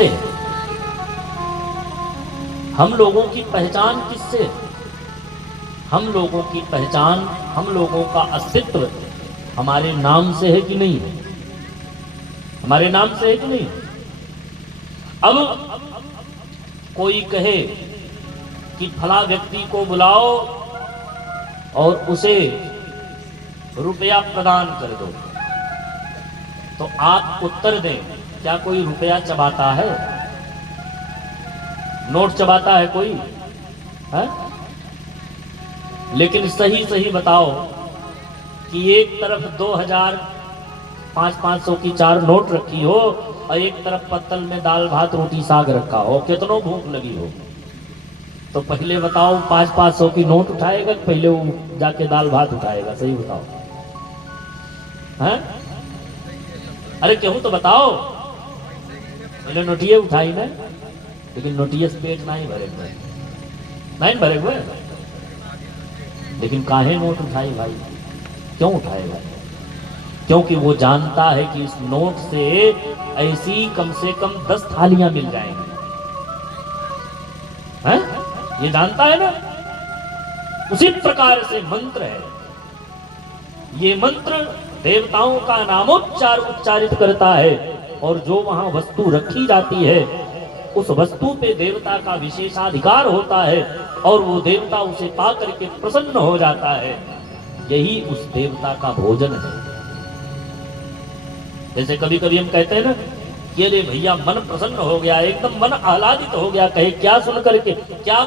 किससे है? हम लोगों की पहचान किससे है? हम लोगों की पहचान, हम लोगों का अस्तित्व हमारे नाम से है कि नहीं है? हमारे नाम से है कि नहीं? अब कोई कहे कि फला व्यक्ति को बुलाओ और उसे रुपया प्रदान कर दो, तो आप उत्तर दें, क्या कोई रुपया चबाता है? नोट चबाता है कोई है? लेकिन सही सही बताओ कि एक तरफ 2000 500 की 4 नोट रखी हो और एक तरफ पत्तल में दाल भात रोटी साग रखा हो, कितनों भूख लगी हो, तो पहले बताओ 500 की नोट उठाएगा कि पहले वो जाके दाल भात उठाएगा? सही बताओ हैं? अरे क्यों तो बताओ। पहले नोटिए उठाई ना, लेकिन नोटिए से पेट नहीं भरे हुए, लेकिन काहे नोट उठाई भाई? क्यों उठाएगा? क्योंकि वो जानता है कि इस नोट से ऐसी कम से कम 10 थालियां मिल जाएंगी, हैं? ये जानता है ना। उसी प्रकार से मंत्र है, ये मंत्र देवताओं का नामोच्चार उच्चारित करता है, और जो वहां वस्तु रखी जाती है उस वस्तु पे देवता का विशेषाधिकार होता है, और वो देवता उसे पा करके प्रसन्न हो जाता है। यही उस देवता का भोजन है। जैसे कभी कभी हम कहते हैं ना कि अरे भैया मन प्रसन्न हो गया, एकदम मन आह्लादित हो गया। कहे क्या सुन करके? क्या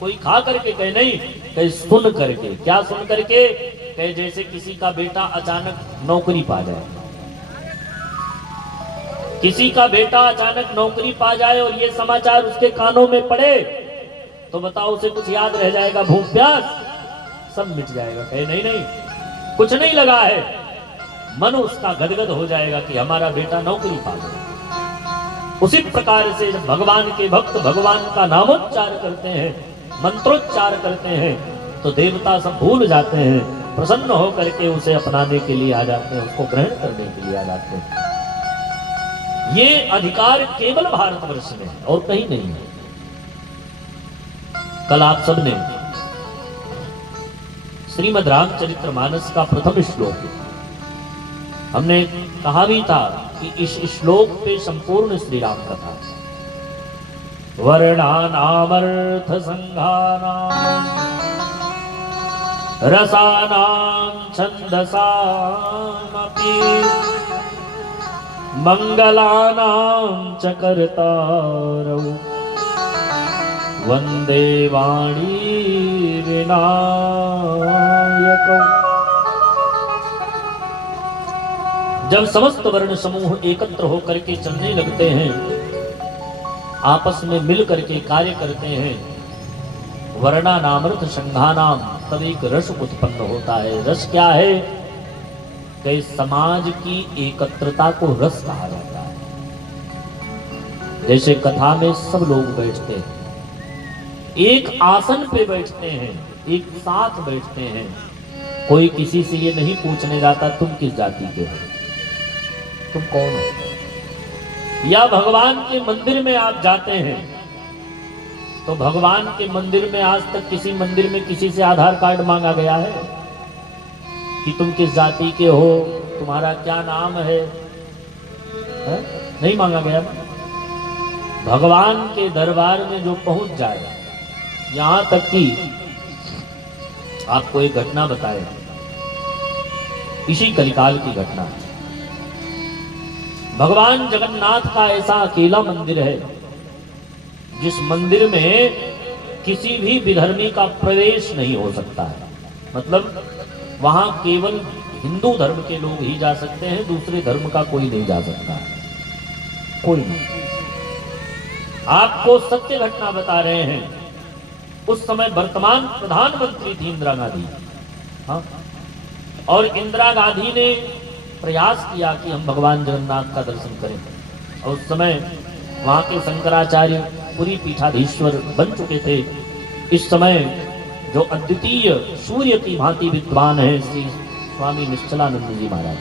कोई खा करके? कहे नहीं, कहे सुन करके। क्या सुन करके? कहे जैसे किसी का बेटा अचानक नौकरी पा जाए, किसी का बेटा अचानक नौकरी पा जाए और ये समाचार उसके कानों में पड़े, तो बताओ उसे कुछ याद रह जाएगा? भूख प्यास सब मिट जाएगा। कहे नहीं नहीं, कुछ नहीं लगा है, मन उसका गदगद हो जाएगा कि हमारा बेटा नौकरी पा गया। उसी प्रकार से जब भगवान के भक्त भगवान का नामोच्चार करते हैं, मंत्रोच्चार करते हैं, तो देवता सब भूल जाते हैं, प्रसन्न होकर के उसे अपनाने के लिए आ जाते हैं, उसको ग्रहण करने के लिए आ जाते हैं। ये अधिकार केवल भारतवर्ष में है और कहीं नहीं है। कल आप सबने श्रीमद् रामचरितमानस का प्रथम श्लोक हमने कहा भी था कि इस श्लोक पे संपूर्ण श्री राम कथा, वर्णानामर्थ संघानाम रसानाम छंदसामपि मंगलानां च कर्तारौ वंदे वाणी विनायकौ। जब समस्त वर्ण समूह एकत्र होकर के चलने लगते हैं, आपस में मिल करके कार्य करते हैं, वर्णानामर्थ संघानाम, तब एक रस उत्पन्न होता है। रस क्या है? कि समाज की एकत्रता को रस कहा जाता है। जैसे कथा में सब लोग बैठते हैं, एक आसन पे बैठते हैं, एक साथ बैठते हैं, कोई किसी से ये नहीं पूछने जाता तुम किस जाति के हो, तुम कौन हो। या भगवान के मंदिर में आप जाते हैं, तो भगवान के मंदिर में आज तक किसी मंदिर में किसी से आधार कार्ड मांगा गया है कि तुम किस जाति के हो, तुम्हारा क्या नाम है? नहीं मांगा गया। भगवान के दरबार में जो पहुंच जाए, यहां तक कि आपको एक घटना बताए, इसी कलिकाल की घटना। भगवान जगन्नाथ का ऐसा अकेला मंदिर है जिस मंदिर में किसी भी विधर्मी का प्रवेश नहीं हो सकता है। मतलब वहां केवल हिंदू धर्म के लोग ही जा सकते हैं, दूसरे धर्म का कोई नहीं जा सकता, कोई नहीं। आपको सत्य घटना बता रहे हैं। उस समय वर्तमान प्रधानमंत्री थी इंदिरा गांधी, हाँ, और इंदिरा गांधी ने प्रयास किया कि हम भगवान जगन्नाथ का दर्शन करें। और उस समय वहां के शंकराचार्य पूरी पीठाधीश्वर बन चुके थे। इस समय जो अद्वितीय सूर्य की भांति विद्वान है श्री स्वामी निश्चलानंद जी महाराज,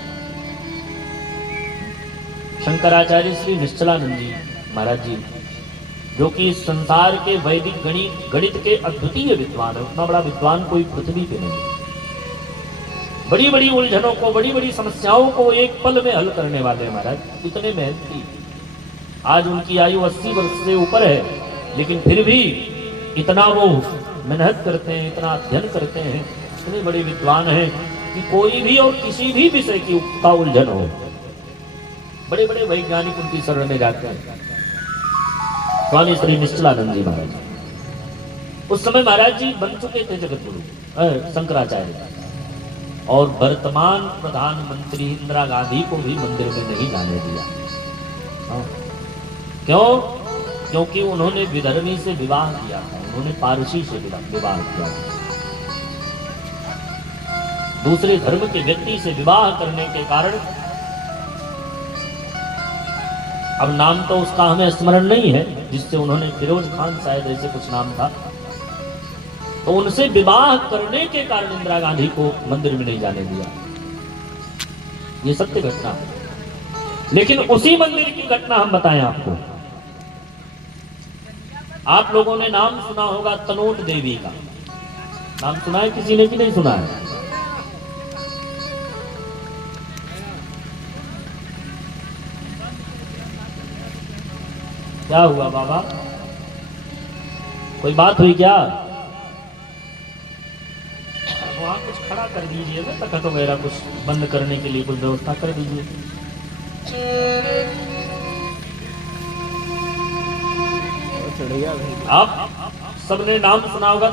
शंकराचार्य श्री निश्चलानंद जी महाराज जी, जो कि इस संसार के वैदिक गणित के अद्वितीय विद्वान है। उतना बड़ा विद्वान कोई पृथ्वी पे नहीं। बड़ी बड़ी उलझनों को, बड़ी बड़ी समस्याओं को एक पल में हल करने वाले महाराज इतने मेहनती। आज उनकी आयु 80 वर्ष से ऊपर है, लेकिन फिर भी इतना वो मेहनत करते हैं, इतना अध्ययन करते हैं, इतने बड़े विद्वान हैं कि कोई भी और किसी भी विषय की का उलझन हो, बड़े बड़े वैज्ञानिक उनकी शरण में जाते हैं। स्वामी श्री निश्चलानंद जी महाराज उस समय महाराज जी बन चुके थे जगत गुरु शंकराचार्य, और वर्तमान प्रधानमंत्री इंदिरा गांधी को भी मंदिर में नहीं जाने दिया। क्यों? क्योंकि उन्होंने विधर्मी से विवाह किया था, उन्होंने पारसी से विवाह किया था। दूसरे धर्म के व्यक्ति से विवाह करने के कारण, अब नाम तो उसका हमें स्मरण नहीं है, जिससे उन्होंने फिरोज खान शायद ऐसे कुछ नाम था, तो उनसे विवाह करने के कारण इंदिरा गांधी को मंदिर में नहीं जाने दिया। ये सत्य घटना है। लेकिन उसी मंदिर की घटना हम बताएं आपको। आप लोगों ने नाम सुना होगा तनोट देवी का। नाम सुना है किसी ने कि नहीं सुना है? क्या हुआ बाबा, कोई बात हुई क्या? वहां कुछ खड़ा कर दीजिए ना, तखत वगैरह कुछ बंद करने के लिए कुछ व्यवस्था कर दीजिए। आप सबने नाम सुना होगा